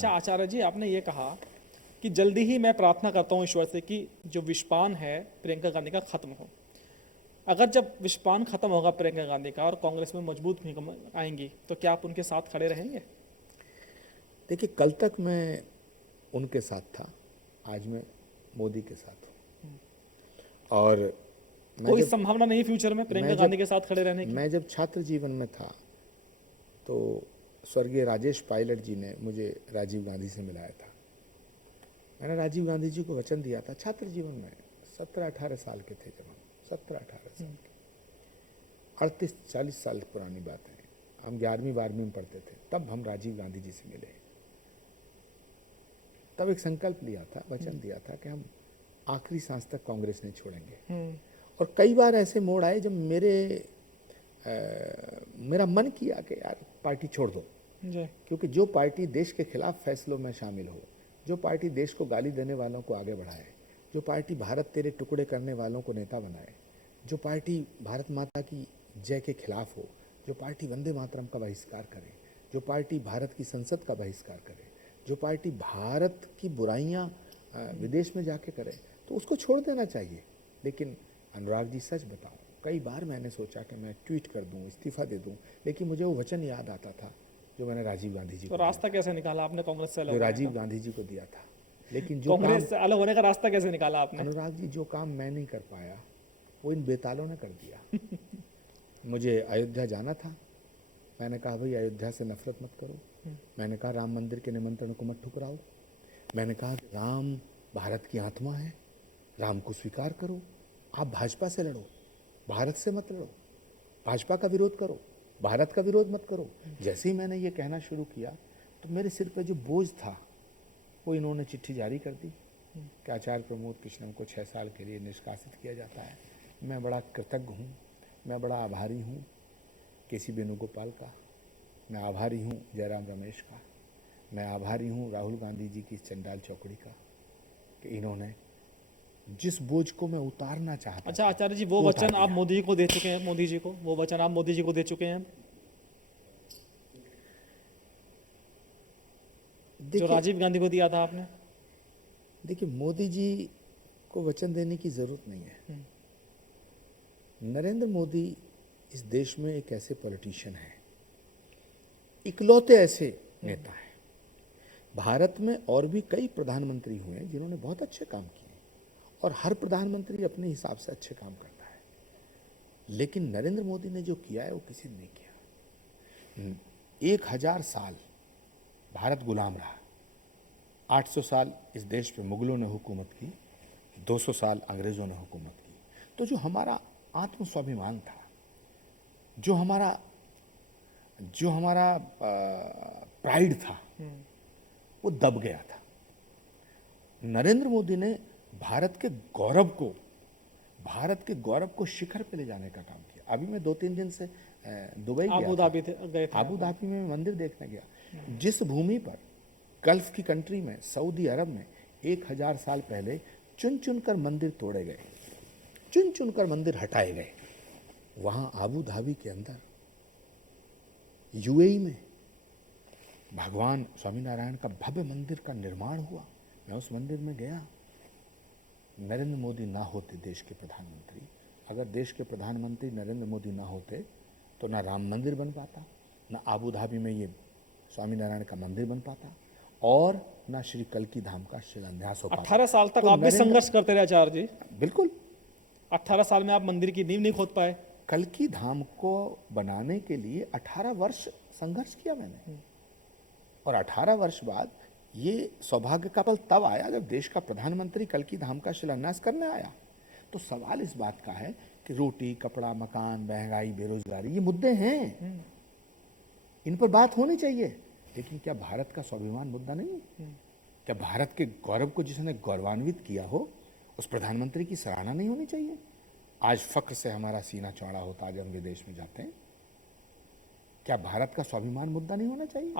अच्छा आचार्य जी, आपने ये कहा कि जल्दी ही मैं प्रार्थना करता हूँ ईश्वर से कि जो विषपान है प्रियंका गांधी का खत्म हो। अगर जब विषपान खत्म होगा प्रियंका गांधी का और कांग्रेस में मजबूत भूमिका आएंगी, तो क्या आप उनके साथ खड़े रहेंगे? देखिए, कल तक मैं उनके साथ था, आज मैं मोदी के साथ हूँ। और मैं कोई जब संभावना नहीं फ्यूचर में प्रियंका मैं गांधी जब के साथ खड़े रहने की? मैं जब छात्र जीवन में था तो स्वर्गीय राजेश पायलट जी ने मुझे राजीव गांधी से मिलाया था। मैंने राजीव गांधी जी को वचन दिया था छात्र जीवन में, 17-18 साल के थे जब हम, 17-18 साल के, 38-40 साल पुरानी बात है। हम 11वीं-12वीं में पढ़ते थे, तब हम राजीव गांधी जी से मिले। तब एक संकल्प लिया था, वचन दिया था कि हम आखिरी सांस तक कांग्रेस नहीं छोड़ेंगे। और कई बार ऐसे मोड़ आए जब मेरा मन किया कि यार पार्टी छोड़ दो, जी। क्योंकि जो पार्टी देश के खिलाफ फैसलों में शामिल हो, जो पार्टी देश को गाली देने वालों को आगे बढ़ाए, जो पार्टी भारत तेरे टुकड़े करने वालों को नेता बनाए, जो पार्टी भारत माता की जय के खिलाफ हो, जो पार्टी वंदे मातरम का बहिष्कार करे, जो पार्टी भारत की संसद का बहिष्कार करे, जो पार्टी भारत की बुराइयां विदेश में जाके करे, तो उसको छोड़ देना चाहिए। लेकिन अनुराग जी, सच बताऊं, कई बार मैंने सोचा कि मैं ट्वीट कर दूं, इस्तीफा दे दूं, लेकिन मुझे वो वचन याद आता था जो मैंने राजीव गांधी जी तो को रास्ता कैसे निकाला आपने कांग्रेस से अलग जो होने राजीव का? गांधी जी को दिया था। लेकिन जो काम कांग्रेस से अलग होने का रास्ता कैसे निकाला आपने? अनुराग जी, जो काम मैं नहीं कर पाया वो इन बेतालों ने कर दिया। मुझे अयोध्या जाना था, मैंने कहा भाई अयोध्या से नफरत मत करो। मैंने कहा राम मंदिर के निमंत्रण को मत ठुकराओ। मैंने कहा राम भारत की आत्मा है, राम को स्वीकार करो। आप भाजपा से लड़ो, भारत से मत लड़ो। भाजपा का विरोध करो, भारत का विरोध मत करो। जैसे ही मैंने ये कहना शुरू किया तो मेरे सिर पे जो बोझ था वो इन्होंने चिट्ठी जारी कर दी कि आचार्य प्रमोद कृष्णम को 6 साल के लिए निष्कासित किया जाता है। मैं बड़ा कृतज्ञ हूँ, मैं बड़ा आभारी हूँ केसी वेणुगोपाल का, मैं आभारी हूँ जयराम रमेश का, मैं आभारी हूँ राहुल गांधी जी की चंडाल चौकड़ी का कि इन्होंने जिस बोझ को मैं उतारना चाहता अच्छा था आचार्य जी, वो वो वचन उतार आप दिया। मोदी जी को दे चुके हैं, मोदी जी को वो वचन आप मोदी जी को दे चुके हैं जो देखिए राजीव गांधी को दिया था आपने? देखिए, मोदी जी को वचन देने की जरूरत नहीं है। नरेंद्र मोदी इस देश में एक ऐसे पॉलिटिशियन हैं, इकलौते ऐसे नेता हैं। भारत में और भी कई प्रधानमंत्री हुए हैं जिन्होंने बहुत अच्छे काम किए और हर प्रधानमंत्री अपने हिसाब से अच्छे काम करता है, लेकिन नरेंद्र मोदी ने जो किया है वो किसी ने नहीं किया। 1000 साल भारत गुलाम रहा, 800 साल इस देश पे मुगलों ने हुकूमत की, 200 साल अंग्रेजों ने हुकूमत की। तो जो हमारा आत्म स्वाभिमान था, जो हमारा प्राइड था, वो दब गया था। नरेंद्र मोदी ने भारत के गौरव को शिखर पे ले जाने का काम किया। अभी मैं 2-3 दिन से दुबई गया आबू था। धाबी गए थे? आबू धाबी में मंदिर देखने गया। जिस भूमि पर गल्फ की कंट्री में, सऊदी अरब में 1000 साल पहले चुन चुनकर मंदिर तोड़े गए, चुन चुनकर मंदिर हटाए गए, वहां आबू धाबी के अंदर यूएई में भगवान स्वामीनारायण का भव्य मंदिर का निर्माण हुआ। मैं उस मंदिर में गया। नरेंद्र मोदी ना होते देश के प्रधानमंत्री, अगर देश के प्रधानमंत्री नरेंद्र मोदी ना होते तो ना राम मंदिर बन पाता, ना आबू धाबी में ये स्वामीनारायण का मंदिर बन पाता, और ना श्री कल्की धाम का शिलान्यास हो पाता। 18 साल तक तो आप भी संघर्ष करते रहे आचार्य जी। बिल्कुल। 18 साल में आप मंदिर की नींव नहीं खोद पाए। कल्की धाम को बनाने के लिए 18 वर्ष संघर्ष किया मैंने, और 18 वर्ष बाद ये सौभाग्य का पल तब आया जब देश का प्रधानमंत्री कल्की धाम का शिलान्यास करने आया। तो सवाल इस बात का है कि रोटी, कपड़ा, मकान, महंगाई, बेरोजगारी, ये मुद्दे हैं, इन पर बात होनी चाहिए। लेकिन क्या भारत का स्वाभिमान मुद्दा नहीं है? क्या भारत के गौरव को जिसने गौरवान्वित किया हो उस प्रधानमंत्री की सराहना नहीं होनी चाहिए? आज फक्र से हमारा सीना चौड़ा होता है जब हम विदेश में जाते हैं। क्या भारत का स्वाभिमान मुद्दा नहीं होना चाहिए?